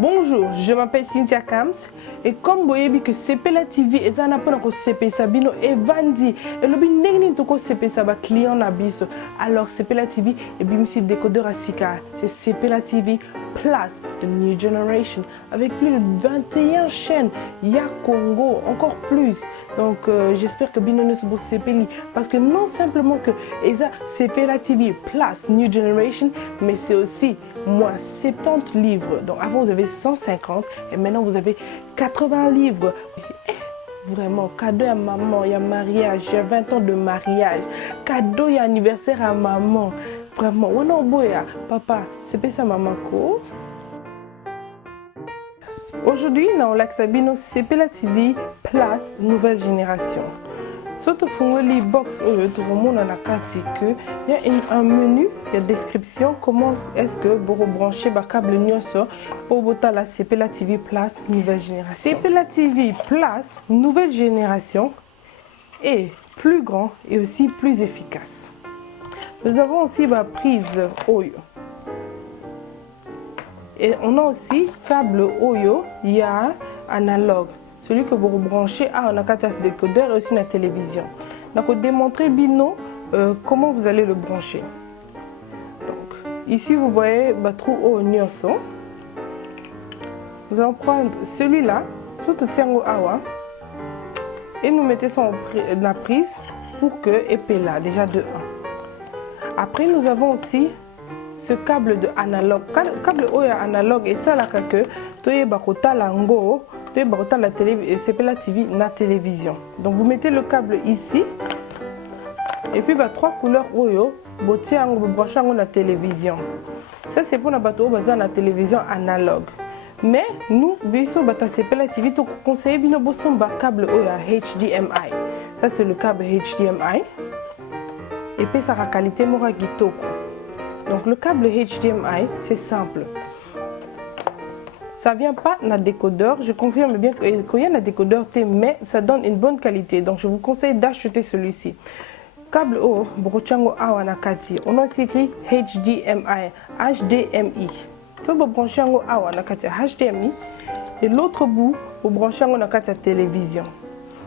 Bonjour, je m'appelle Cynthia Kams et comme vous voyez que CPLA TV et ça n'a pas encore CP Sabino et Vandi et le bin negni toko CP Saba client nabiso alors CPLA TV et bimsi décodeur à Sika c'est CPLA TV Plus the New Generation avec plus de 21 chaînes ya Congo encore plus donc j'espère que bino ne se bosse CPLI parce que non simplement que ESA CPLA TV Plus New Generation mais c'est aussi moins 70 livres donc avant vous avez 150 et maintenant vous avez 80 livres. Vraiment, cadeau à maman, il y a mariage, il y a 20 ans de mariage. Cadeau, il y a anniversaire à maman. Vraiment, on boya, papa, c'est pas ça maman ko. Aujourd'hui, dans l'Axabino, CPLA TV Plus Nouvelle Génération. Surtout les box où tout le monde a il y a un menu, il y a description comment est-ce que vous rebranchez le câble Nyonso pour voter la CPLA TV Plus Nouvelle Génération. CPLA TV Plus Nouvelle Génération est plus grand et aussi plus efficace. Nous avons aussi la prise Oyo. Et on a aussi câble Oyo, il y a analogue. Celui que vous rebranchez à un décodeur et aussi la télévision. Donc, on démontrer bino comment vous allez le brancher. Donc, ici vous voyez trou au Nyonso. Nous allons prendre celui-là, surtout Tiango Awa, et nous mettons ça dans la prise pour que épée là, déjà de 1. Après, nous avons aussi ce câble de analogue. Câble Oya analogue et ça là que tu es bakota lango. La télé, CPLA TV na télévision. Donc vous mettez le câble ici et puis 3 couleurs Oyo, vous branchez la télévision. Ça c'est pour la bateau basée la télévision analogue. Mais nous, biso bata CPLA TV, tu conseilles bino boson ba câble Oyo HDMI. Ça c'est le câble HDMI. Et puis ça a qualité mora gitoko. Donc le câble HDMI, c'est simple. Ça ne vient pas dans le décodeur. Je confirme bien qu'il y a un décodeur, mais ça donne une bonne qualité. Donc je vous conseille d'acheter celui-ci. Câble O, Brochango Awanakati. On a aussi écrit HDMI, HDMI. Si vous branchez en Awanakati HDMI, et l'autre bout, vous branchez en Awanakati télévision.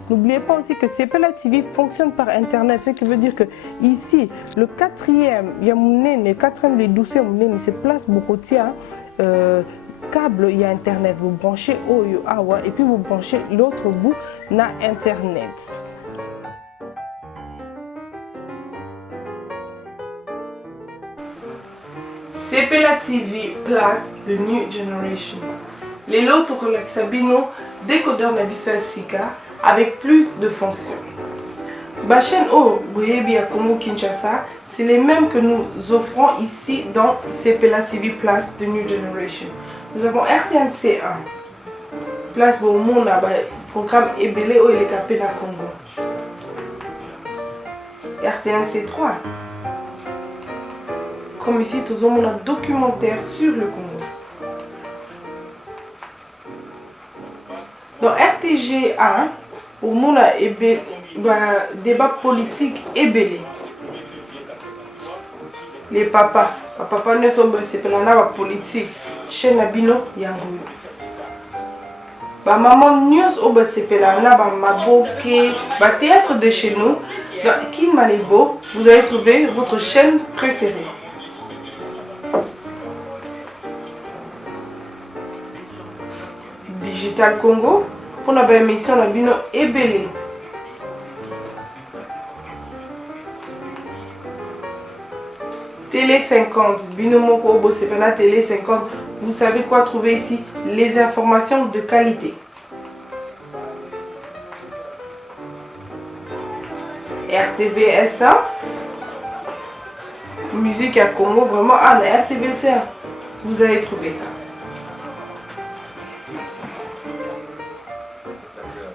N'oubliez pas aussi que CPLA TV fonctionne par Internet, ce qui veut dire que ici, le quatrième, il y a le quatrième, les douzième, c'est place Bokotia. Câble, il y a Internet, vous branchez Oyo Awa et puis vous branchez l'autre bout na Internet. CPLA TV Plus the New Generation. Les lots collègues Sabino, décodeur Nabiswa Sika avec plus de fonctions. La chaîne O, Boyebi à Congo Kinshasa, c'est les mêmes que nous offrons ici dans CPLA TV Plus the New Generation. Nous avons RTNC1, place pour le monde, programme Ebele ou les capés dans Congo. RTNC3, comme ici, tout le monde a un documentaire sur le Congo. Dans RTG1, pour le monde a débat politique Ebele. Les papas ne sont pas politique. Chez Nabino Yangoyo. Maman news au Basepela, Maboke, théâtre de chez nous, dans Kinmalebo, vous allez trouver votre chaîne préférée. Digital Congo, pour la émission Nabino Ebele. Télé 50, Binomoko Obo Sepena Télé 50, vous savez quoi trouver ici? Les informations de qualité. RTVSA, musique à Congo, vraiment, la RTVSA, vous allez trouver ça.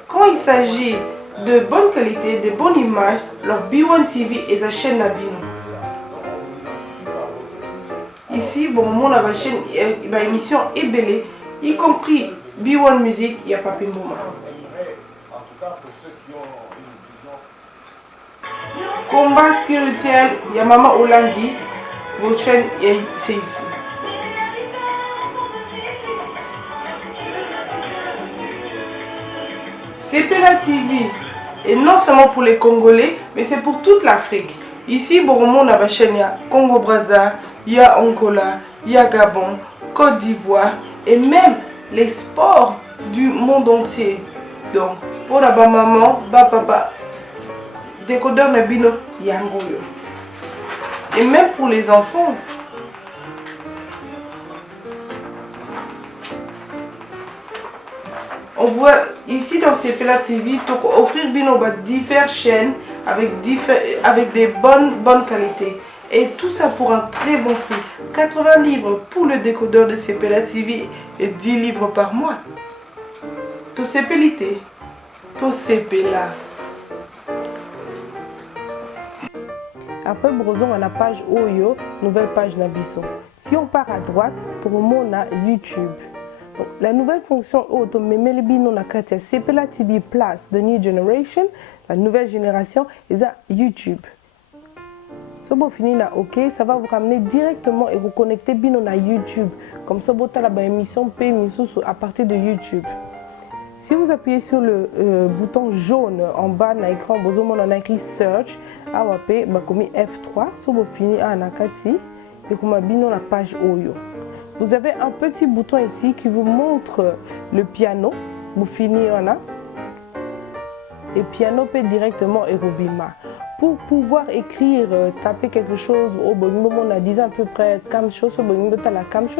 Quand il s'agit de bonne qualité, de bonnes images, leur B1 TV et sa chaîne Nabino. Ici, bon, mon la chaîne, émission Ebele, y compris B1 Music, il n'y a pas plus de moment. Combat spirituel, il y a Maman Olangi, votre chaîne, c'est ici. Sepela TV est non seulement pour les Congolais, mais c'est pour toute l'Afrique. Ici, Boromo Nabachenia, Congo Brazza, il y a Angola, il y a Gabon, Côte d'Ivoire et même les sports du monde entier. Donc, pour la maman, papa, décodeur Nabino, Yangoyo. Et même pour les enfants. On voit ici dans Sepela TV, offrir bino diverses chaînes avec des bonnes qualités. Et tout ça pour un très bon prix. 80 livres pour le décodeur de Sepela TV et 10 livres par mois. Tout Sepelité, tout Sepela. Après, Brozon a la page Oyo, nouvelle page Nabiso. Si on part à droite, tout le monde a YouTube. Donc, la nouvelle fonction auto Memelebino Nakatia Sepela TV Plus, The New Generation, la nouvelle génération, et ça YouTube. Si vous finissez na OK, ça va vous ramener directement et vous connecter bino na YouTube. Comme ça, vous avez la émission à partir de YouTube. Si vous appuyez sur le bouton jaune en bas de l'écran, vous avez écrit Search, comme F3, si vous finissez à Nakati, et vous avez la page Oyo. Vous avez un petit bouton ici qui vous montre le piano. Vous finissez là. Et piano peut directement Erobima. Pour pouvoir écrire, taper quelque chose, on a dit à peu près comme chose,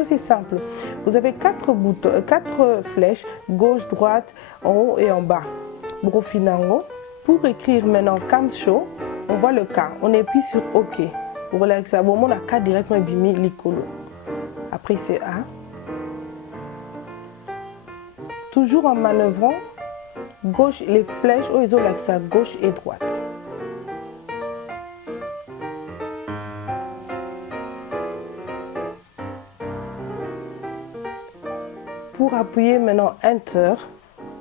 c'est simple. Vous avez 4 boutons, 4 flèches, gauche, droite, en haut et en bas. Pour écrire maintenant comme show, on voit le cas. On appuie sur OK. Pour relaxer, on a cas directement bimi l'icolo. Après c'est A. Toujours en manœuvrant, gauche, les flèches, ils ont l'accès à gauche et droite. Pour appuyer maintenant Enter,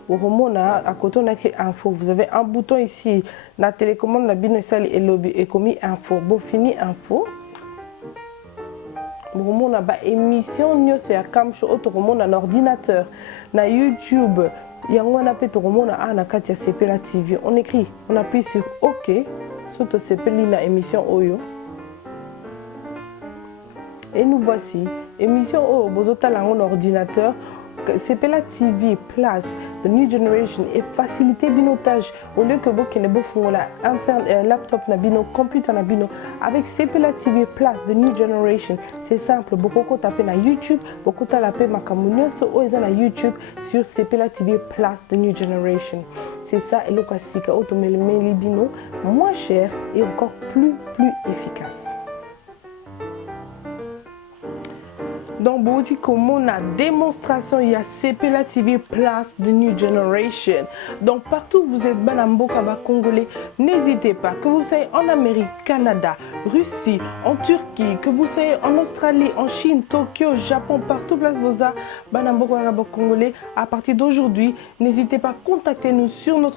au Romona, à côté on a écrit Info. Vous avez un bouton ici, la télécommande, la binosale et lobby et commis Info. Bon, fini Info. On a une émission sur Camcho, on a un ordinateur, na YouTube, il y a un Katia Sepela TV. On écrit, on appuie sur OK, sur Sepela émission Oyo. Et nous voici, émission Oyo, vous avez un ordinateur. Sepela TV Plus, The New Generation, et faciliter binotage au lieu que vous avez un laptop, un computer, avec Sepela TV Plus, The New Generation. C'est simple, beaucoup taper na YouTube, beaucoup taper Makamunyo, so na YouTube sur Sepela TV Plus, The New Generation. C'est ça, et le classique, bino, moins cher et encore plus efficace. Donc, vous dites comment la démonstration, il y a Sepela TV Plus The New Generation. Donc, partout où vous êtes, Banamboka, Congolais, n'hésitez pas. Que vous soyez en Amérique, Canada, Russie, en Turquie, que vous soyez en Australie, en Chine, Tokyo, Japon, partout place Boza, Banamboka, Congolais. À partir d'aujourd'hui, n'hésitez pas à contacter nous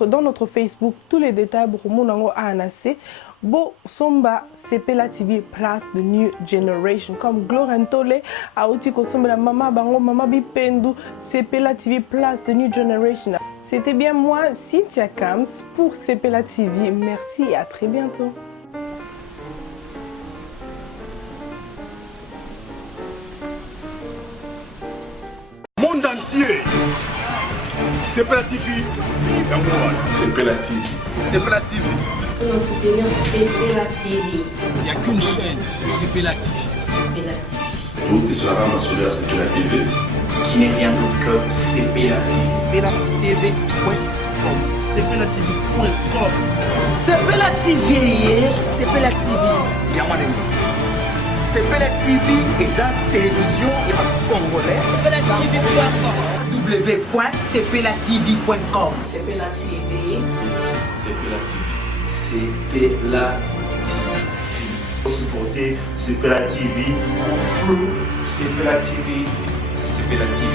dans notre Facebook. Tous les détails pour mon ANAC. Bo somba Sepela TV Plus The New Generation comme Glorantole a outi ko somba la mama bango mama bipendu Sepela TV Plus The New Generation. C'était bien moi Cynthia Kams pour Sepela TV. Merci et à très bientôt. Monde entier. Sepela TV. Sepela TV. Sepela TV. Pour nous soutenir Sepela TV. Il n'y a qu'une chaîne, Sepela TV. Sepela TV. Nous sur la rame sur la Sepela TV. Qui n'est rien d'autre que Sepela TV. Sepela TV.com. Sepela TV. Sepela TV. Sepela TV et la télévision et la congolais. www.sepelatv.com. Sepela TV. Sepela TV. Sepela TV. Supporter Sepela TV. Flou, Sepela TV. Sepela TV.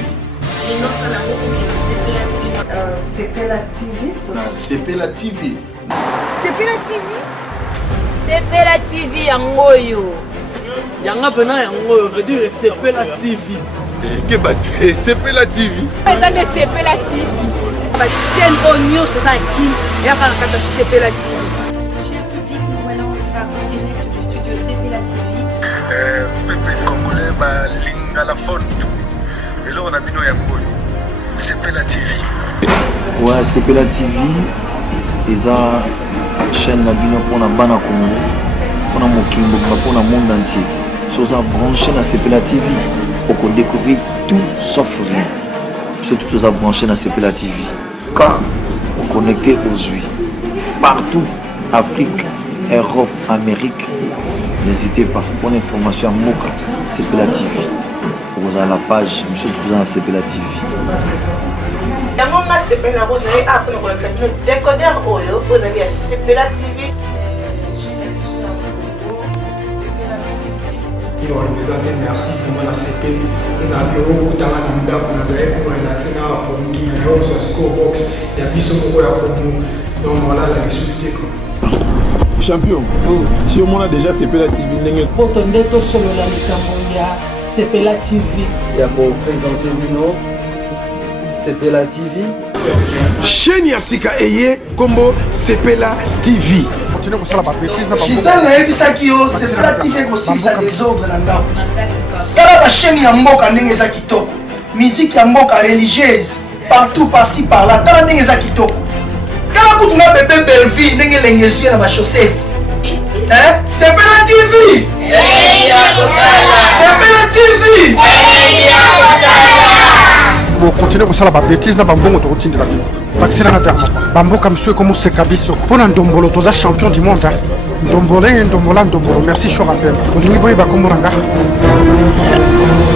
Et non seulement pour Sepela TV. Sepela TV. Sepela TV. Sepela TV. Sepela TV Yangoyo. Yanga pena yango veut dire Sepela TV. Que bâti Sepela TV. Ça de Sepela TV. Ma chaîne Onyo, c'est ça qui est à Sepela TV. Cher public, nous voilà enfin en direct du studio Sepela TV. Peuple congolais, Lingala Fontu. Et là, on a mis nos Yamboyo. Sepela TV. Ouais, Sepela TV. Ils ont chaîne Nabino pour la Bana Congo, pour la Mokimbo, pour le monde entier. Ils sont branchés dans Sepela TV pour découvrir tout sauf rien. Surtout, ils sont branchés dans Sepela TV. Car on est connecté aux yeux. Partout, Afrique, Europe, Amérique. N'hésitez pas, pour l'information à Moka, Sepela TV. Vous avez la page, monsieur Touzan à Sepela TV. Yamoma Sepela Rose naye apona ko lakisa bino décodeur oyo ozali ya Sepela TV. Nous représentons merci vraiment la CPL. Nous avons bureau où tanga na ndako na zaye ko relaxer na pour ngi na yo so score box ya biso ko ya promo. Donc voilà la résultat quoi. Champion. Si on a déjà Sepela TV ndenge potonde to solo la likambo ya Sepela TV. Ya ko présenter bino Sepela TV. chaîne Yassika Eye Combo Sepela TV. Gisèle nayebisaki yo Sepela TV ekosilisa désordre na ndako. Tala bachaîne ya mboka ndenge eza kitoko. Musique ya mboka religieuse partout par-ci par-là. Tala ndenge eza kitoko. Tala kutu na bébé Belleville ndenge lengesu na ba chaussette. Sepela TV. Sepela TV. Vous continuez à faire la bêtise dans Bambongo de routine de la vie. Vaccin à terme. Bambo comme ceux comme Sekabiso. Pour un dombolo, tu es champion du monde. Dombolé, dombolan, dombolo. Merci, je rappelle. Olivier Boy Bakomoranga.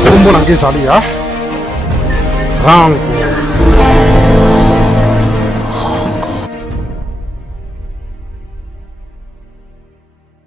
Dombolangé Zali, hein. Rang.